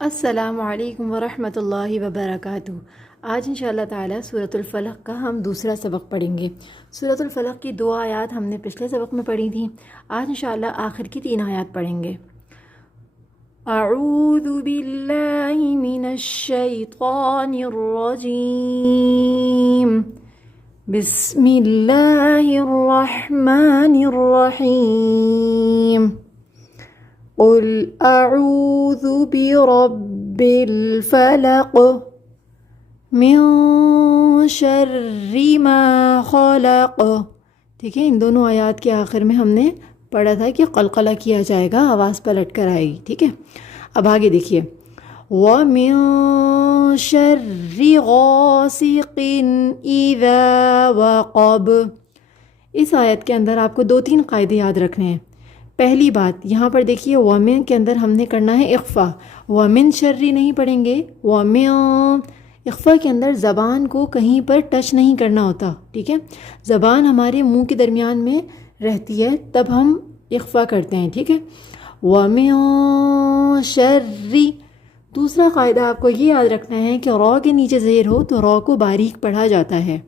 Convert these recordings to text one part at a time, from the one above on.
السلام علیکم ورحمۃ اللہ وبرکاتہ۔ آج انشاءاللہ تعالی سورۃ الفلق کا ہم دوسرا سبق پڑھیں گے۔ سورۃ الفلق کی 2 آیات ہم نے پچھلے سبق میں پڑھی تھیں، آج انشاءاللہ آخر کی 3 آیات پڑھیں گے۔ اعوذ باللہ من الشیطان الرجیم، بسم اللہ الرحمن الرحیم۔ قل اعوذ برب الفلق من شر ما خلق۔ ٹھیک ہے، ان دونوں آیات کے آخر میں ہم نے پڑھا تھا کہ قلقلہ کیا جائے گا، آواز پلٹ کر آئے گی۔ ٹھیک ہے، اب آگے دیکھیے، وَمِن شَرِّ غَاسِقٍ إِذَا وَقَبَ۔ اس آیت کے اندر آپ کو 2-3 قاعدے یاد رکھنے ہیں۔ پہلی بات یہاں پر دیکھیے، وَمِن کے اندر ہم نے کرنا ہے اخفا، وَمِن شَرِّ نہیں پڑھیں گے، وَمِن اخفا کے اندر زبان کو کہیں پر ٹچ نہیں کرنا ہوتا۔ ٹھیک ہے، زبان ہمارے منہ کے درمیان میں رہتی ہے، تب ہم اخفا کرتے ہیں۔ ٹھیک ہے، وَمِن شَرِّ۔ دوسرا قاعدہ آپ کو یہ یاد رکھنا ہے کہ را کے نیچے زیر ہو تو را کو باریک پڑھا جاتا ہے۔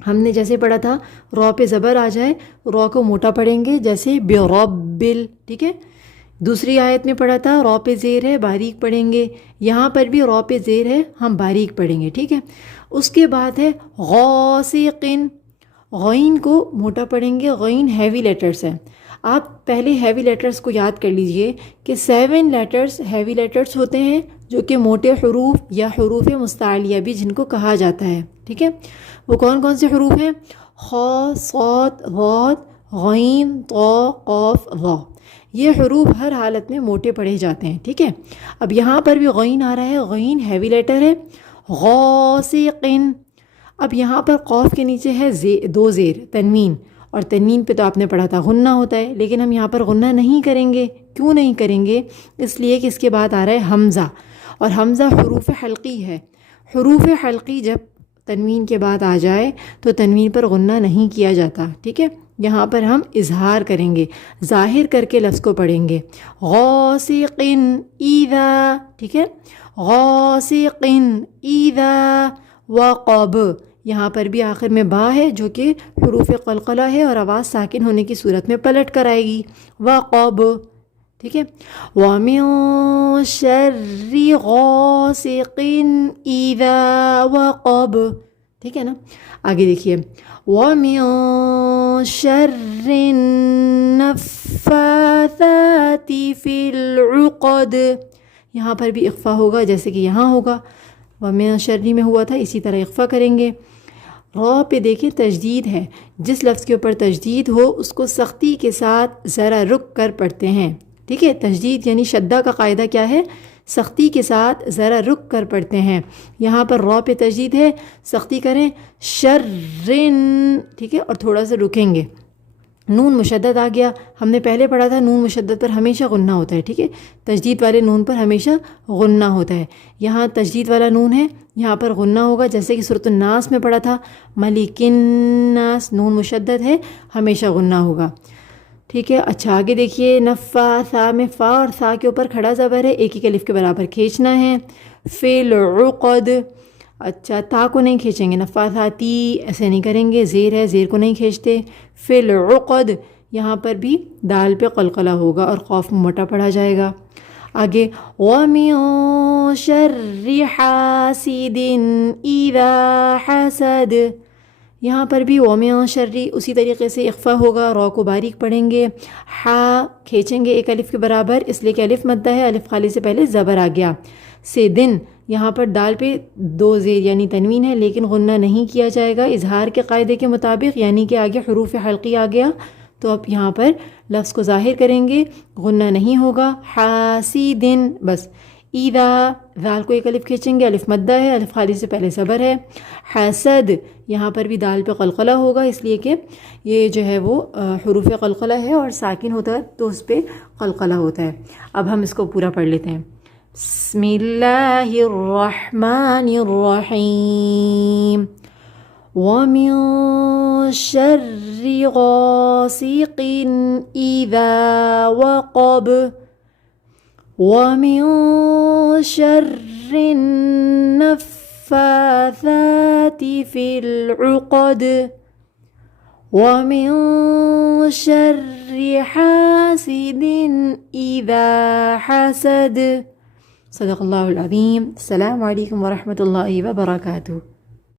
ہم نے جیسے پڑھا تھا را پہ زبر آ جائے را کو موٹا پڑھیں گے، جیسے بربل۔ ٹھیک ہے، دوسری آیت میں پڑھا تھا را پہ زیر ہے باریک پڑھیں گے، یہاں پر بھی را پہ زیر ہے ہم باریک پڑھیں گے۔ ٹھیک ہے، اس کے بعد ہے غاسقن، غین کو موٹا پڑھیں گے، غین ہیوی لیٹرز ہیں۔ آپ پہلے ہیوی لیٹرز کو یاد کر لیجئے کہ 7 لیٹرز ہیوی لیٹرز ہوتے ہیں جو کہ موٹے حروف یا حروف مستعلیہ بھی جن کو کہا جاتا ہے۔ ٹھیک ہے، وہ کون کون سے حروف ہیں؟ خ، صاد، ضاد، غین، طا، قاف، ظا۔ یہ حروف ہر حالت میں موٹے پڑھے جاتے ہیں۔ ٹھیک ہے، اب یہاں پر بھی غین آ رہا ہے، غین ہیوی لیٹر ہے، غاسقن۔ اب یہاں پر قاف کے نیچے ہے 2 زیر تنوین، اور تنوین پہ تو آپ نے پڑھا تھا غنہ ہوتا ہے، لیکن ہم یہاں پر غنہ نہیں کریں گے۔ کیوں نہیں کریں گے؟ اس لیے کہ اس کے بعد آ رہا ہے حمزہ، اور حمزہ حروف حلقی ہے۔ حروف حلقی جب تنوین کے بعد آ جائے تو تنوین پر غنہ نہیں کیا جاتا۔ ٹھیک ہے، یہاں پر ہم اظہار کریں گے، ظاہر کر کے لفظ کو پڑھیں گے، غاسقن اذا۔ ٹھیک ہے، غاسقن اذا وقب۔ یہاں پر بھی آخر میں با ہے جو کہ حروف قلقلہ ہے اور آواز ساکن ہونے کی صورت میں پلٹ کر آئے گی، وقب۔ ٹھیک ہے، وَمِن شَرِّ غَاسِقٍ إِذَا وَقَبَ۔ ٹھیک ہے نا، آگے دیکھیے، وَمِن شَرِّ النَّفَّاثَاتِ فِي الْعُقَدِ۔ یہاں پر بھی اخفا ہوگا جیسے کہ یہاں ہوگا، وَمِن شَرِّ میں ہوا تھا، اسی طرح اخفا کریں گے۔ را پہ دیکھیں تشدید ہے، جس لفظ کے اوپر تشدید ہو اس کو سختی کے ساتھ ذرا رک کر پڑھتے ہیں۔ ٹھیک ہے، تشدید یعنی شدہ کا قاعدہ کیا ہے؟ سختی کے ساتھ ذرا رک کر پڑھتے ہیں۔ یہاں پر را پہ تشدید ہے، سختی کریں، شرن۔ ٹھیک ہے، اور تھوڑا سا رکیں گے۔ نون مشدد آ گیا، ہم نے پہلے پڑھا تھا نون مشدد پر ہمیشہ غنہ ہوتا ہے۔ ٹھیک ہے، تشدید والے نون پر ہمیشہ غنہ ہوتا ہے، یہاں تشدید والا نون ہے، یہاں پر غنہ ہوگا، جیسے کہ سورۃ الناس میں پڑھا تھا ملک الناس، نون مشدد ہے ہمیشہ غنہ ہوگا۔ ٹھیک ہے، اچھا آگے دیکھیے، نفاثا میں فا اور سا کے اوپر کھڑا زبر ہے، ایک الف کے برابر کھینچنا ہے، فی العقد۔ اچھا، تا کو نہیں کھینچیں گے، نفاثاتی ایسے نہیں کریں گے، زیر ہے زیر کو نہیں کھینچتے، فی العقد۔ یہاں پر بھی دال پہ قلقلہ ہوگا اور قاف موٹا پڑھا جائے گا۔ آگے، وَمِن شَرِّ حَاسِدٍ إِذَا حَسَدَ۔ یہاں پر بھی وَمِن شَرِّ اسی طریقے سے اخفا ہوگا، را کو باریک پڑھیں گے، ہا کھینچیں گے ایک الف کے برابر، اس لیے کہ الف مدہ ہے، الف خالی سے پہلے زبر آ گیا، سے دن۔ یہاں پر دال پہ 2 زیر یعنی تنوین ہے، لیکن غنہ نہیں کیا جائے گا اظہار کے قاعدے کے مطابق، یعنی کہ آگے حروف حلقی آ گیا تو اب یہاں پر لفظ کو ظاہر کریں گے، غنہ نہیں ہوگا، حاسدن بس۔ ایذا، ذال کو ایک الف کھینچیں گے، الف مدہ ہے، الف خالی سے پہلے صبر ہے، حسد۔ یہاں پر بھی دال پہ قلقلہ ہوگا، اس لیے کہ یہ جو ہے وہ حروف قلقلہ ہے اور ساکن ہوتا ہے تو اس پہ قلقلہ ہوتا ہے۔ اب ہم اس کو پورا پڑھ لیتے ہیں۔ بسم اللہ الرحمن الرحیم، وَمِن شَرِّ غَاسِقٍ إِذَا وَقَبَ، وَمِن شر النفاثات في العقد ومن شر حاسد إذا حسد. صدق اللہ العظیم. السلام علیکم ورحمۃ اللہ وبرکاتہ.